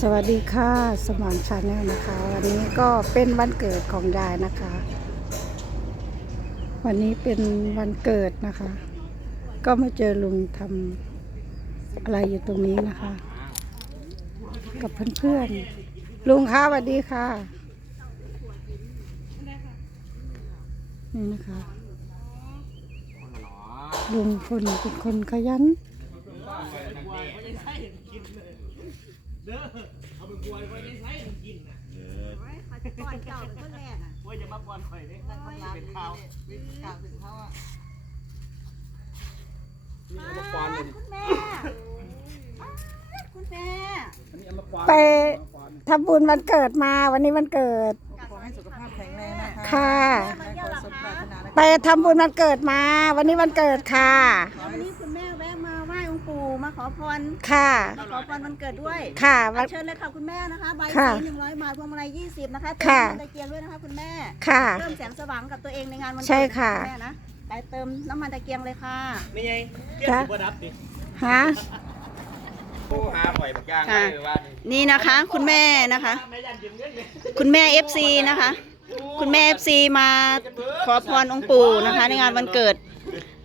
สวัสดีค่ะสมอนชาแนลนะคะ วันนี้ก็เป็นวันเกิดของยายนะคะ วันนี้เป็นวันเกิดนะคะ ก็มาเจอลุงทำอะไรอยู่ตรงนี้นะคะ กับเพื่อนๆลุงคะสวัสดีค่ะนี่นะคะลุงคนเป็นคนขยัน ก่อนเจ้าเป็นคนแรกอะว่าจะมาปอนข่อยนี่นั่นคนรับเป็นข้าวเป็นข่าวถึงเขาอะนี่เอามาปอนเลยคุณแม่คุณแม่ อันนี้เอามาปอนไป ทำบุญวันเกิดมาวันนี้วันเกิด ขอให้สุขภาพแข็งแรงนะคะค่ะ แม่มาเที่ยวเหรอคะไปทำบุญวันเกิดมา วันนี้วันเกิดค่ะวันนี้คุ พรค่ะ มาขอพรวันเกิดด้วยค่ะวันเชิญเลยค่ะคุณแม่นะคะใบค่ะสีหนึ่งร้อยบาทพวงมาลัยยี่สิบนะคะเติมค่ะ น้ำมันตะเกียงด้วยนะคะคุณแม่ ค่ะ เพิ่มแสงสว่างกับตัวเองในงานวันเกิดใช่ค่ะ ณแม่นะไปเติมน้ำมันตะเกียงเลยค่ะนี่ไงเกี่ยวกับดับดิฮะผู้หาปล่อยบักย่างค่ะไว้ว่านี่นี่นะคะ คุณแม่นะคะแม่ยันยืมเงินเนี่ยคุณแม่ FC นะคะ คุณแม่ FC มาขอพรองค์ปู่นะคะ ในงานวันเกิด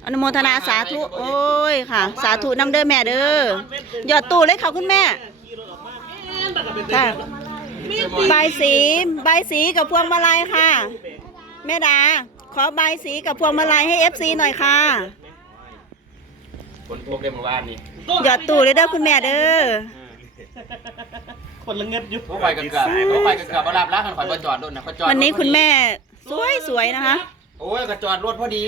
อนุโมทนาสาธุ โอ้ยค่ะ สาธุน้ำเด้อแม่เด้อหยอดตู้เลยค่ะคุณแม่ขี่รถออกมาแม่นแต่ก็เป็นค่ะใบายสีใบายสีกับพวงมาลัยค่ะ แม่ดา ขอใบายสีกับพวงมาลัยให้ FC หน่อยค่ะ คนพวกเรียกมาว่านี่หยอดตู้เลยเด้อคุณแม่เด้อคนละเงินอยู่เขาไปกันเกือบเขาไปกันเกือบมารับล้างกันข่อยมาจอดรถนะเขาจอดวันนี้คุณแม่สวยสวยๆนะคะ โอ้ยก็จอดรถพอดี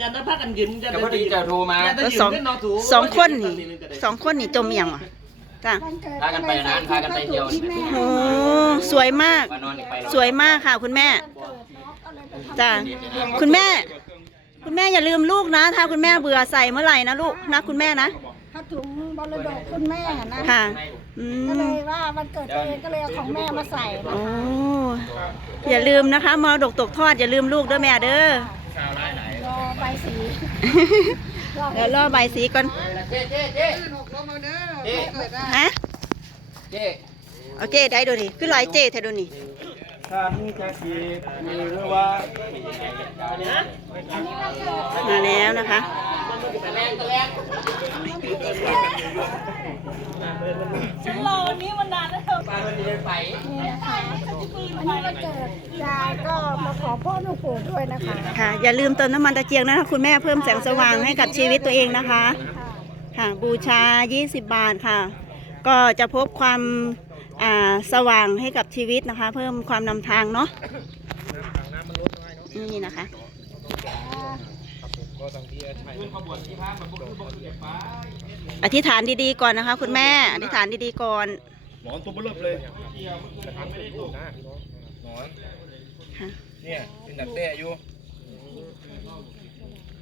ยันได้พักกันยืนยันก็พอดีจะโทรมา ยันได้แล้วยืสองนเล่นนอนถูสองคนนี่สองคนนี่จมอหย่างวะจ้ะพากันไปร้านพากันไปเที่ยวนี่โอ้สวยมาก มานอนนี่ไปแล้วสวยมากค่ะ คุณแม่จ้ะคุณแม่ คุณแม่อย่าลืมลูกนะ ถ้าคุณแม่เบื่อใส่เมื่อไหร่นะลูกนะคุณแม่นะถ้าถุงบรดกคุณแม่นะค่ะอืก็มเลยว่าวันเกิดตัวเองก็เลยเอาของแม่มาใส่นะโอ้อย่าลืมนะคะมรดกตกทอดอย่าลืมลูกเด้อแม่เด้อ รอใบสีเดี๋ยวรอใบายสีก่อนเจ๊เจ๊เจ๊เจ๊ฮะเจ๊โอเคได้ดูดิคือหลายเจเธอดูนี่ถ้ามีจะขีดมีหรือว่ามาแล้วนะคะ ปลาวันนี้ไปนี่นะคะวันนี้วันเกิดยายก็มาขอพ่อหลวงปู่ด้วยนะคะค่ะ อย่าลืมเติมน้ำมันตะเกียงนะคะคุณแม่เพิ่มแสงสว่างให้กับชีวิตตัวเองนะคะ ค่ะ บูชา 20 บาทค่ะ ก็จะพบความสว่างให้กับชีวิตนะคะ เพิ่มความนำทางเนาะนี่นะคะ อธิษฐานดีๆก่อนนะคะ คุณแม่ อธิษฐานดีๆก่อนหนอนตัวเบลอเลยหนอนค่ะเนี่ยเป็นดักแด้อยู่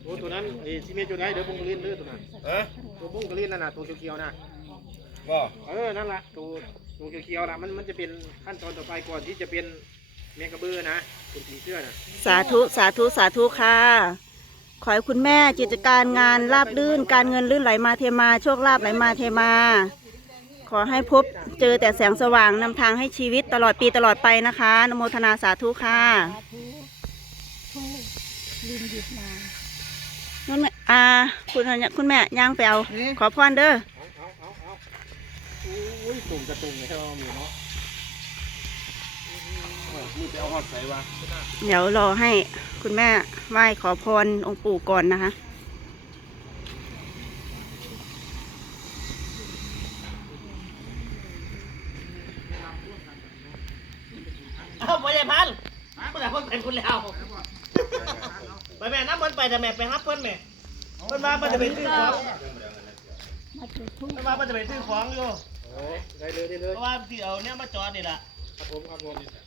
โอ้ตัวนั้นไอ้ซีเมนต์อยู่ไหนเดี๋ยวบุ้งกระลินเด้อตัวนั้นเอ๊ะตัวบุ้งกระลินนั่นน่ะตัวเขียวๆน่ะก็เออนั่นล่ะตัวตัวเขียวๆน่ะมันมันจะเป็นขั้นตอนต่อไปก่อนที่จะเป็นแมงกระเบือนะเป็นผีเสื้อน่ะสาธุสาธุสาธุค่ะ ขอให้คุณแม่กิจการงานราบรื่น การเงินลื่นไหลมาเทมาโชคลาภไหลมาเทมา ขอให้พบเจอแต่แสงสว่างนำทางให้ชีวิตตลอดปีตลอดไปนะคะอนโมทนาสาธุค่ะนั่นแหละอ่าคุณคุณแม่ย่างไปเอาขอพรเด้อเอาเอาเอาอุ้ยตุ่มกระตุ่มเนี่ยเรามีเนาะ นี่ไปเอาหอดใส่วะเดี๋ยวรอให้คุณแม่ไหว้ขอพรองค์ปู่ก่อนนะคะ เอาไปยายพันคนละคนเป็นคนแล้วไปแม่น้ำมันไปแต่แม่ไปฮับเพิ่นแม่เพิ่นมาเพิ่นจะไปซื้อของเพิ่นมาเพิ่นจะไปซื้อของอยู่ได้เลยได้เลยเพราะว่าที่เอาเนี่ยมาจอดนี่แหละครับผมครับผม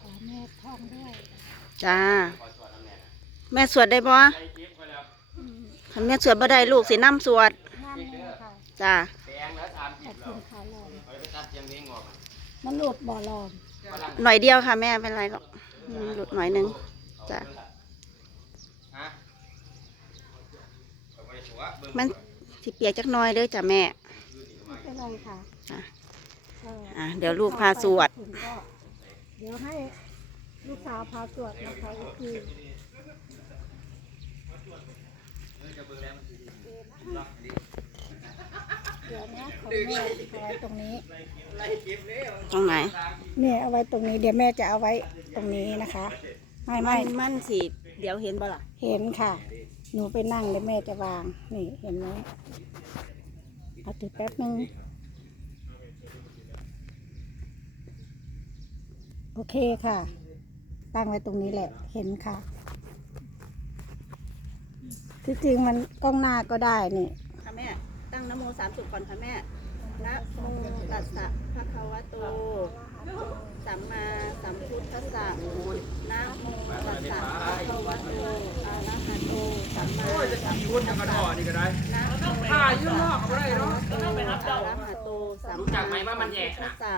ขอแม่ท่องด้วยจ้า แม่สวดได้บ่คันแม่สวดบ่ได้ลูกสินํสวดงามเลยค่ะ จ้า มันหลุดบ่อลอมหน่อยเดียวค่ะแม่เป็นไรหรอกอืมหลุดหน่อยหนึงจ้าฮะไปชัวเบิ่งมันสิเปียกจักหน้อยเด้อจ้ะแม่ ไม่เป็นไรค่ะอะเอออะเดี๋ยวลูกพาสวดถึงก็เดี๋ยวให้ลูกสาวพาสวดนะคะก็คือ เดี๋ยวนะของแม่เอาไว้ตรงนี้ ตรงไหน เนี่ยเอาไว้ตรงนี้ เดี๋ยวแม่จะเอาไว้ตรงนี้นะคะ ไม่ไม่ไม่มันสิเดี๋ยวเห็นบ่ล่ะ เห็นค่ะ หนูไปนั่งเดี๋ยวแม่จะวาง นี่เห็นไหมเอาถือแป๊บนึง โอเคค่ะ ตั้งไว้ตรงนี้แหละ เห็นค่ะ ที่จริงมันกล้องหน้าก็ได้นี่ค่ะแม่ ตั้งนะโมสามสุดก่อนค่ะแม่นะโมตัสสะภะคะวะโต สัมมาสัมพุทธัสสะนะโมตัสสะภะคะวะโตอะระหะโต สัมมาสัมพุทธัสสะนะโมตัสสะภะคะวะโตอะระหะโต สัมมาสัมพุทธัสสะ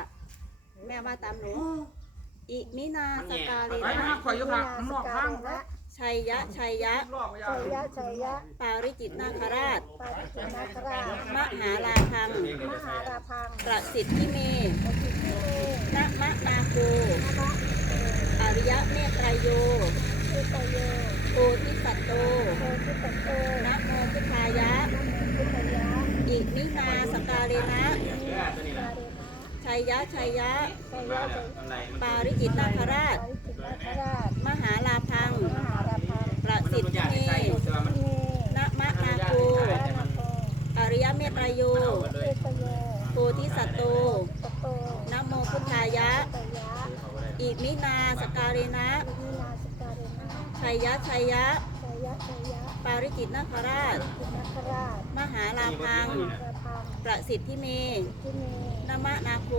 แม่ว่าตามหนูอิมินาสกาเลนะขอยุค่ะข้างนอกข้างนะ ชัยยะ ชัยยะ ชัยยะชัยยะปาริจิตนาคราช ปาฏิกินาคราชมหาลาพัง มหาราพังประสิทธิเมปฏิทิเมนะมะนาโกนะอริยะเมตไตรโยเอตโยโพธิสัตโตโพธิปัตโตนะโมพุทธายะพุทธยะอิมินาสกาเลนะตัวนี้นะชัยยะชัยยะชัยยะชัยอะไรปาริจิตนาคราช ปาริจิตนาคราช มหาลาพัง มหาราพัง ประสิทธิเม ที่ นะมะนาโก พระนโก อริยะเมตไตรโย เอตโย โพธิสัตโต ตโต นะโมพุทธายะ ตัยะ อิมินาสกาเลนะ วินาสการเรนะ ชัยยะชัยยะ ชัยยะชัยยะปาริจิตนาคราชจิตนาคราชมหาลาพังราพังประสิทธิเมที่มีนมะนาโค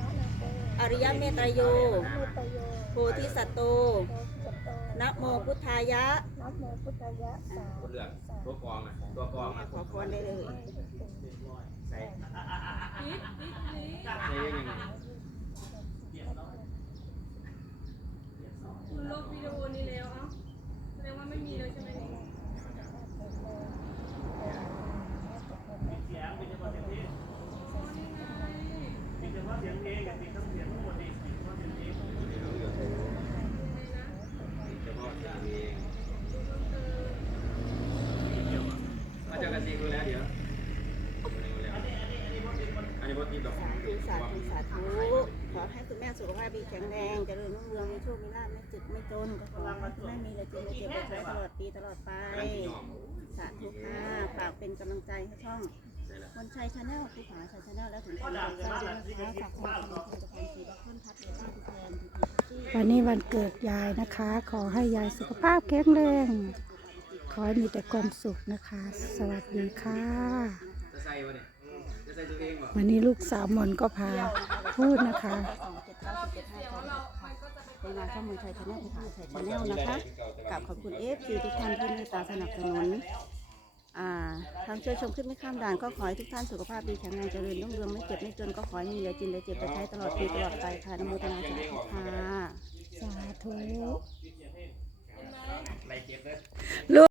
มะนาโกอริยเมตไตรโยเมตโยโพธิสัตโตโพธิสัตโตนะโมพุทธายะนะโมพุทธายะสาตัวเลือกตัวกองอะตัวกองอะขอพรได้เลยใส่ใส่ยังไงคุณลบวิดีโอนี้แล้วเอ้า แสดงว่าไม่มีเลยใช่ไหมเนี่ย มาเจอกันจริงดูแล้วเดี๋ยวอันนี้บทที่แบบ สาธุสาธุสาธุขอ ให้คุณแม่สุขภาพดีแข็งแรงเจริญรุ่งเรืองมีโชคมีลาภไม่เจ็บไม่จนก็ขอให้คุณแม่มีแต่เจ็บไม่เจ็บไม่จนตลอดปีตลอดไปสาธุค่ะฝากเป็นกำลังใจให้ช่องคนชัยชาแนลผู้ผาชัยชาแนลและถึงคนใจด้วยนะคะฝากความเป็นผลิตภัณฑ์สีบัคเคิลพัดเดต้าทุกแบรนทุกทีวันนี้วันเกิดยายนะคะ ขอให้ยายสุขภาพแข็งแรง ขอให้มีแต่ความสุขนะคะ สวัสดีค่ะ จะใส่วะเนี่ยจะใส่ตัวเองวะวันนี้ลูกสาวมนก็พา พูดนะคะสองเจ็ดเก้าสิบเจ็ดห้าเก้าเป็นงานข้อมูลชัยชาแนลผู้ผาชัยชาแนลนะคะกับขอบคุณเอฟซีทุกท่านที่เมตตาสนับสนุนทางช่วยชมคลิปไม่ข้ามด่านก็ขอให้ทุกท่านสุขภาพดีแข็งแรงเจริญรุ่งเรืองไม่เจ็บไม่จนก็ขอให้มีเหลือกินเหลือเจ็บเหลือใช้ตลอดปีตลอดไปค่ะนโมทนาสาธุค่ะสาธุ